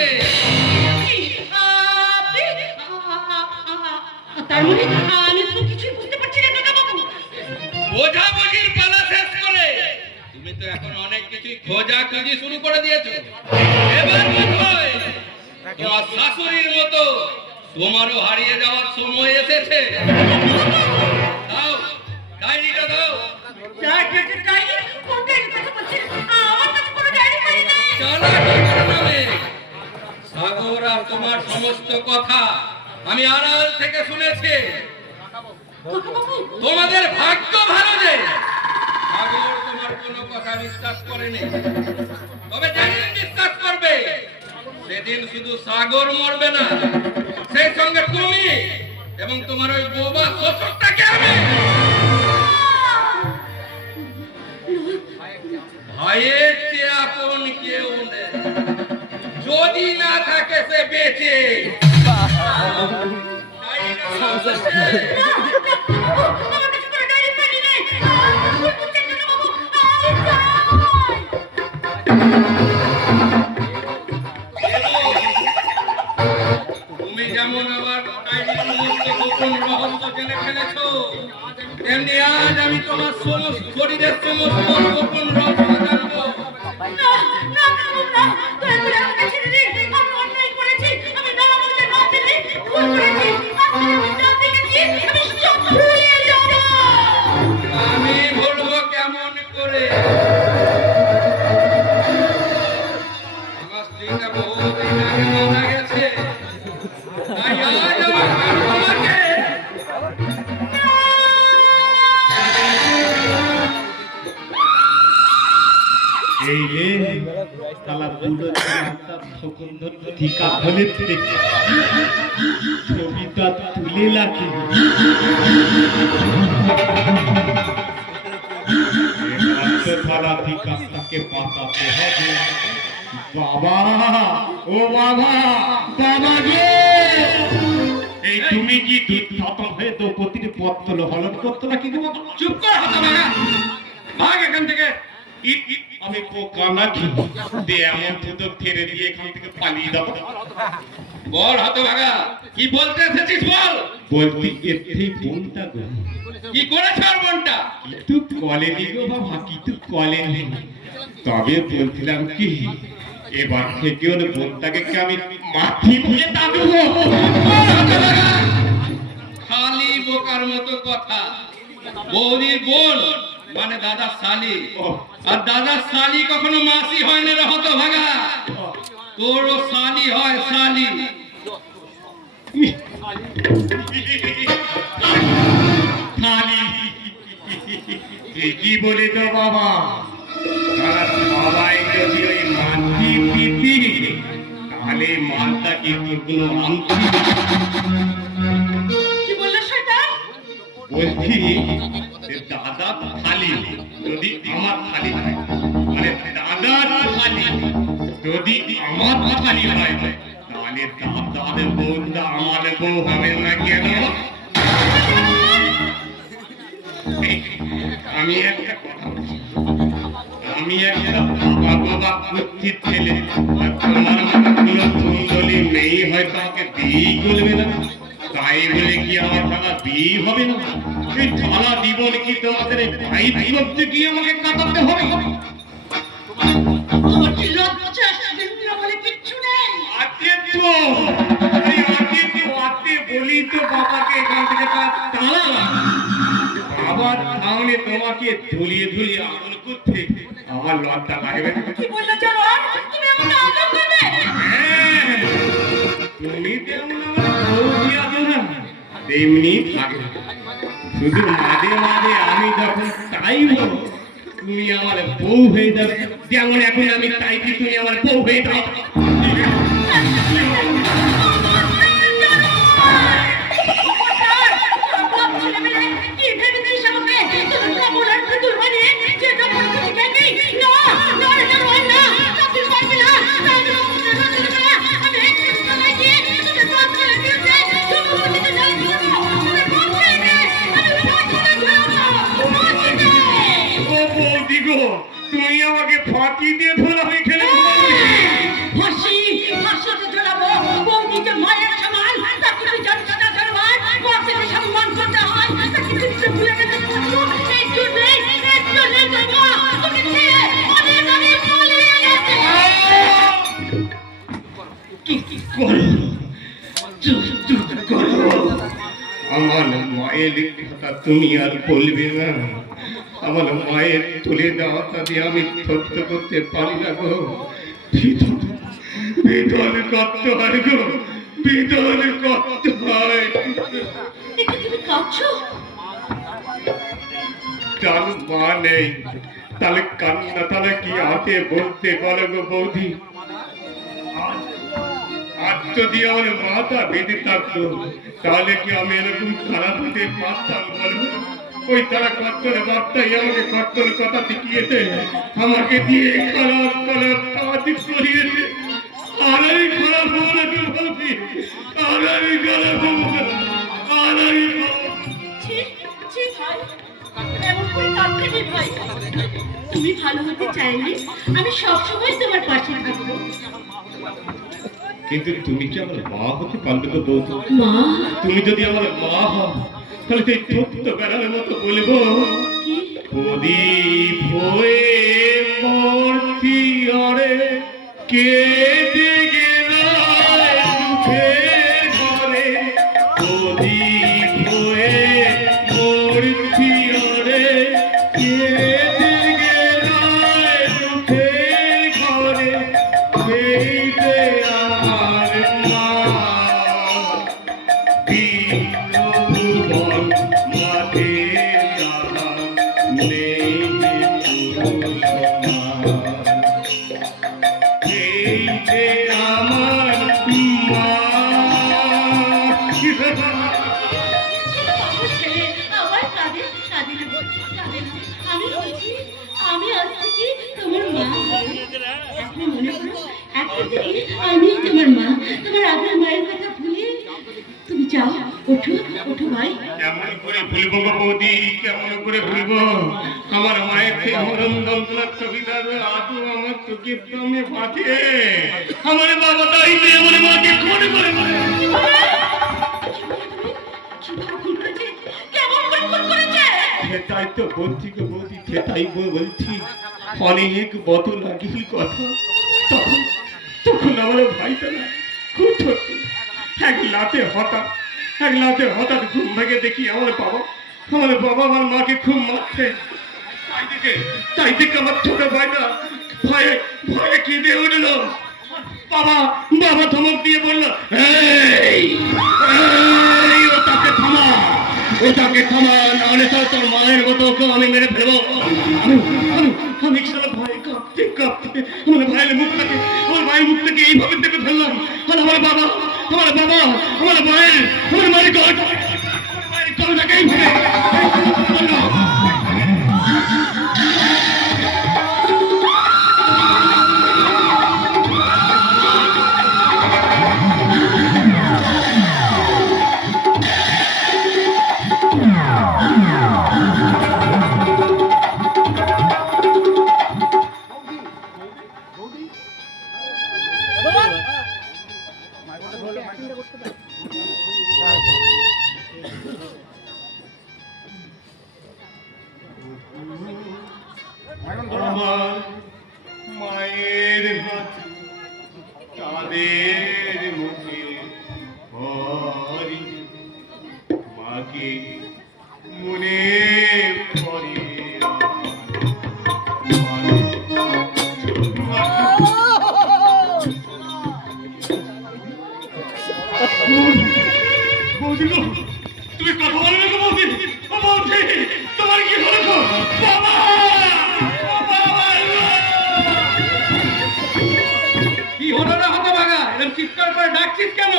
আছে। তার মানে আমি তো কিছুই বুঝতে পারছি না কাকা বাবু। বোঝাবুঝির পালা শেষ করে তুমি তো এখন অনেক কিছু খোঁজাখুঁজি শুরু করে দিয়েছো। এবার বোধহয় তোমার শাশুড়ির মতো তোমারও হারিয়ে যাওয়ার সময় এসেছে। দাও ডায়েরিটা দাও। সাগর আর তোমার সমস্ত কথা আমি আড়াল থেকে শুনেছি। তোমাদের ভাগ্য ভালো যে সাগর তোমার কোনো কথা বিশ্বাস করেনি। তবে যেদিন বিশ্বাস করবে সেদিন শুধু সাগর মরবে না, সেই সঙ্গে তুমি এবং তোমার ওই বোবা শ্বশুরটাকে আমি। ভয়ের চেয়ে আপন কেউ নেই, যদি না থাকে সে বেঁচে। তুমি যেমন আমার গোপন রহস্য জেনে ফেলেছো, তেমনি আজ আমি তোমার সমস্ত শরীরের সমস্ত গোপন রহস্য জানবো। আমি বলবো কেমন করে? আমার স্ত্রীটা বহুদিন আগে মারা গেছে, তাই আজ আমার তোমাকে এই রে তালা পুরো একটা সুন্দর টিকা ধরে ছবিটা তুলে লাগে। তালা টিকাটাকে পাতাতে হবে। বাবা, ও বাবা, বাবা গে, এই তুমি কি দুধ খতম হয়ে দ্রৌপদীর পত্তল হলন করতো নাকি? চুপ কর হতভাগা, ভাগ এখান থেকে। আমি পোকা নাকি দে এমন তো ফেরে দিয়ে এখান থেকে পালিয়ে যাবো। বল হতভাগা, কি বলতে এসেছিস বল। বলতি এতেই বোনটা গো, কি করেছে ওর বোনটা? কিন্তু কলেনি গো বাবা, কিন্তু কলেনি। তবে বলছিলাম কি, এবার থেকে ওর বোনটাকে কি আমি মাটি ভুলে দাঁড়াবো? খালি বোকার মতো কথা। বৌদির বোন মানে দাদা শালি, আর দাদা শালি কখনো মাসি হয় না রে হতভাগা। তোরও শালি হয় শালি। কি বলে তো বাবা, তারা সবাই যদি ওই মাটি দিতি তাহলে মালটা কিন্তু কোনো আনতি। কি বললে শয়তান? বলছি দাদা থালি যদি আমার থালি হয়, মানে দাদার থালি যদি আমার থালি হয়, তাহলে দাদার বউটা আমার বউ হবে না কেন? আমি একটা কথা বলছি, আমি একটা বাবা কুচ্ছিত ছেলে, তোমার কোনো কুণ্ডলী মেয়ে হয়তো আমাকে বিয়ে করবে না, তাই বলে কি আমার দাদা বিয়ে হবে না? এই সারা জীবন কি তোমাদের এই ভাই করতে গিয়ে আমাকে কাটাতে হবে? তোমার কি লজ্জা শরম বলে কিচ্ছু নেই? আজকে তো আজকে বলি তো বাবাকে এখান থেকে তাড়া, আবার সামনে তোমাকে ধুলিয়ে ধুলিয়ে আগুন করতে আমার লজ্জা লাগবে। কি বললে জানো? তুমি আমাকে আদর করবে? হ্যাঁ, তুমি যেমন আমার বউ দিয়া দো না, তেমনি থাকে। শুধু মাঝে মাঝে আমি যখন চাইব তুমি আমার বউ হয়ে যাবে, যেমন এখন আমি চাইছি তুমি আমার বউ হয়ে যাও। তুমি আমাকে ফাঁকি দিয়ে ধরা হয়ে খেলে ফাঁসি ফাঁসি করো, চুপ চুপ করো। আমার মায়ের কথা তুমি আর বলবে না। আমার মায়ের তুলে দেওয়াটা দিয়ে আমি সহ্য করতে পারি না গো। বিধন বিধন করতে হয় গো, বিধন করতে হয়। দেখে তুমি কাঁদছো? যার মা নেই, তাহলে কান্না তাহলে কি হাতে বলতে বলো গো বৌদি? আজ যদি আমার মাথা বেঁধে থাকতো, তাহলে কি আমি এরকম খারাপ হতে পারতাম বলো? ওই তারা কর্তনের বার্তাই আমাকে কর্তনের কথা শিখিয়েছে, আমাকে দিয়ে খারাপ খারাপ কাজ করিয়েছে। আর আমি খারাপ হবো না গো বৌদি, আর আমি খারাপ হবো না, আর আমি ছি, ছি ভাই, এমন করে কাঁদতে নেই ভাই। তুমি ভালো হতে চাইলে আমি সবসময় তোমার পাশে থাকবো। কিন্তু তুমি কি আমার মা হতে পারবে তো বৌদি? মা? তুমি যদি আমার মা হও, তাহলে সেই ছোট্ট বেড়ার মতো বলবো, কি? প্রদীপ হয়ে মূর্তি আরে কেটে গেলায় সুখের ঘরে। প্রদীপ হয়ে মূর্তি আরে কেটে গেলায় সুখের ঘরে। সেইতে আমার মা বিনোদন মাঠে যাহা নেই এই যে আমার মা। আমার ছেলে আমার কাঁদে, কাঁদে না, কাঁদে না। আমি বলছি, আমি আজ থেকে তোমার মা হব। এখন মনে করো, এখন থেকে আমি তোমার মা। তোমার আগের মায়ের কথা ভুলে তুমি যাও, ওঠো, ওঠো ভাই। কেমন করে ভুলবো গো বৌদি, কেমন করে ভুলবো? আমার মায়ের সেই মরণ যন্ত্রণার ছবিটা আজও আমার চোখের সামনে বাঁচে। আমার বাবা তাই নিয়ে আমার মাকে খুন করে মারে। কিভাবে ভুল করেছে? কেমন করে ভুল করেছে? সেটাই তো বলছি গো বৌদি, সেটাই বলছি। অনেক বদল লাগিল কথা। তখন তখন আমার ভাইটা না খুব ছোট। এক রাতে হঠাৎ ঘুম ভেঙে দেখি আমার বাবা আমার মাকে খুব মারছে। তাই দেখে আমার ছোট ভাইটা ভয়ে ভয়ে কেঁদে উঠলো। বাবা বাবা ধমক দিয়ে বলল, এই এই, ওটাকে থামা, নাহলে তো তোর মায়ের মতো ওকে আমি মেরে ফেলবো। আমি সারা ভয়ে কাঁপতে কাঁপতে আমার ভাইয়ের মুখ থেকে এইভাবে দেখে ফেললাম। আর আমার মায়ের গলাটাকে এইভাবে আমার মায়ের হাত তাদের মুখে হরি মাকে মনে পড়ে। বৌদি গো, তুমি কথা বলো না গো বৌদি। বৌদি তোমার কি হলো গো? বাবা কি হলো না হতভাগা? এরকম চিৎকার করে ডাকছিস কেন?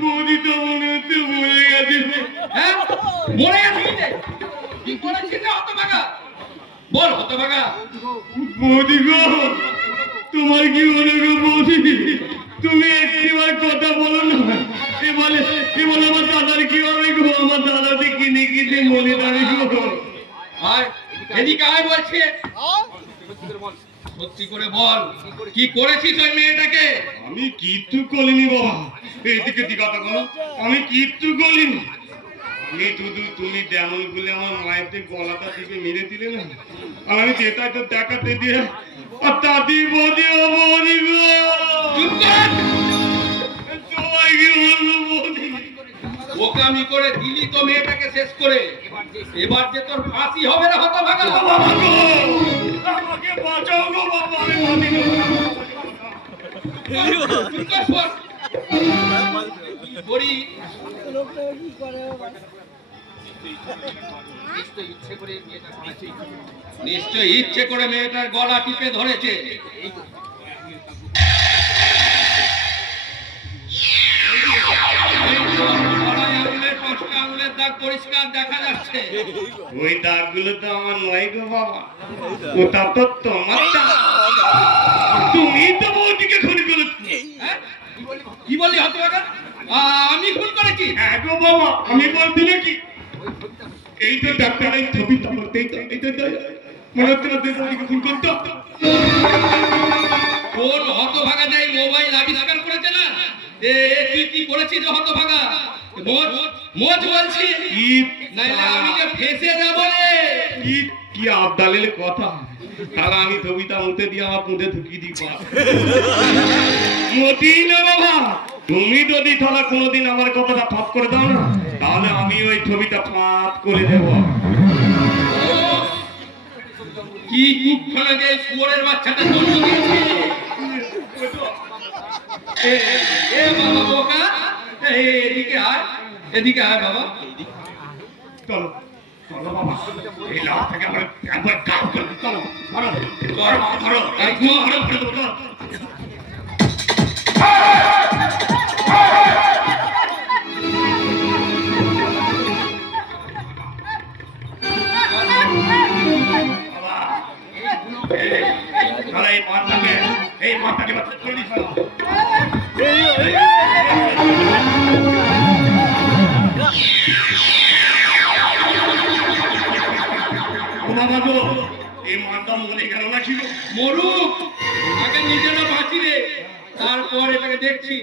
বৌদি তো মনে হচ্ছে মরে গেছে। হ্যাঁ, মরে গেছিস? কি করেছিস রে হতভাগা? বল হতভাগা। বৌদি গো, তোমার কি মনে গো বৌদি? তুমি একটিবার কথা বলো না। এবারে আমার দাদার কি হবে গো? আমার দাদাকে কিনে কিনে মনে দাঁড়ি গো। আয় এদিকে আয় বলছি। সত্যি করে বল, কি করেছিস ওই মেয়েটাকে? আমি কিচ্ছু করিনি বাবা। এদিকে কথা বলো, আমি কিচ্ছু করিনি। আমি শুধু তুমি যেমন বলে আমার মায়ের গলাটা থেকে মেরে দিলে না, আর আমি যেটা তো দেখাতে দিয়ে আর দাদি বৌদি ও বৌদি গো। করে দিলি তো মেয়েটাকে শেষ করে, এবার যে তোর ফাঁসি হবে না হতভাগা। বাবা গো, আমাকে বাঁচাও গো বাবা, আমি মানি না। করি নিশ্চয় ইচ্ছে করে মেয়েটার গলা টিপে ধরেছে। আঙুলের দাগ পরিষ্কার দেখা যাচ্ছে। ওই দাগগুলো তো আমার নয় গো বাবা, ওটা তো তোমার দাগ। তুমি তো বৌদিকে খুন করেছো। হ্যাঁ? কি বললি হতভাগা? আমি খুন করেছি? হ্যাঁ গো বাবা, আমি বলছি নাকি, এই তো ডাক্তার এই ছবিটা করতে, এই তো মনে হচ্ছে না তুই বৌদিকে খুন করতো। কোন হতভাগা যাই মোবাইল আবিষ্কার করেছে না, এ তুই কি করেছিস রে হতভাগা? মোজ মোজ বলছি, নাইলে আমি যে ফেঁসে যাবো রে। কি আবদালের কথা, তাহলে আমি ছবিটা মুতে দিয়ে আমার মুখে ঢুকিয়ে দিই। মতি না বাবা, তুমি যদি তাহলে কোনোদিন আমার কথাটা ফাঁপ করে দাও না, তাহলে আমি ওই ছবিটা ফাঁপ করে দেবো। কি কুক্ষণে যে শুয়োরের বাচ্চাটা জন্ম দিয়েছে। এ বাবা বোকা, এদিকে আয়, এদিকে আয় বাবা। চলো চলো বাবা, এই লাভ থেকে আমরা একবার কাজ করবো। চলো ধরো ধরো ধরো, এই ধরো ধরো ধরো। এই মাথাকে বাচ্চা করে দিস বাবা গো, এই মাথা মনে গেল না ছিল। মরুক, আগে নিজেরা বাঁচি রে, তারপর এটাকে দেখছি।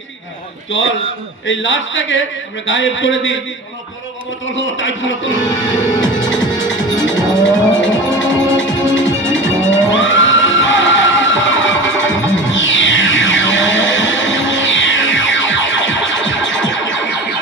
চল এই লাশটাকে আমরা গায়েব করে দিই। চলো বাবা চলো, তাই ধরো।